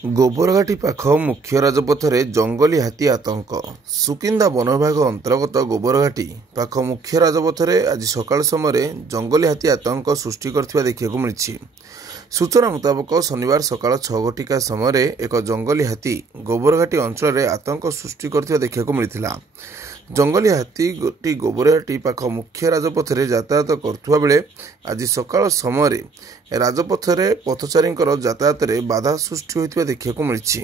ଗୋବରଘାଟି ପାଖ ମୁଖ୍ୟ ରାଜପଥରେ ଜଙ୍ଗଲୀ ହାତୀ ଆତଙ୍କ। ସୁକିନ୍ଦା ବନ ବିଭାଗ ଅନ୍ତର୍ଗତ ଗୋବରଘାଟି ପାଖ ମୁଖ୍ୟ ରାଜପଥରେ ଆଜି ସକାଳ ସମୟରେ ଜଙ୍ଗଲୀ ହାତୀ ଆତଙ୍କ ସୃଷ୍ଟି କରିଥିବା ଦେଖିବାକୁ ମିଳିଛି। ସୂଚନା ମୁତାବକ ଶନିବାର ସକାଳ 6 ଘଟିକା ସମୟରେ ଏକ ଜଙ୍ଗଲୀ ହାତୀ ଗୋବରଘାଟି ଅଞ୍ଚଳରେ ଆତଙ୍କ ସୃଷ୍ଟି କରିଥିବା ଦେଖିବାକୁ ମିଳିଥିଲା। ଜଙ୍ଗଲୀ ହାତୀଟି ଗୋବରଘାଟି ପାଖ ମୁଖ୍ୟ ରାଜପଥରେ ଯାତାୟାତ କରୁଥିବା ବେଳେ ଆଜି ସକାଳ ସମୟରେ ରାଜପଥରେ ପଥଚାରୀଙ୍କର ଯାତାୟାତରେ ବାଧା ସୃଷ୍ଟି ହୋଇଥିବା ଦେଖିବାକୁ ମିଳିଛି।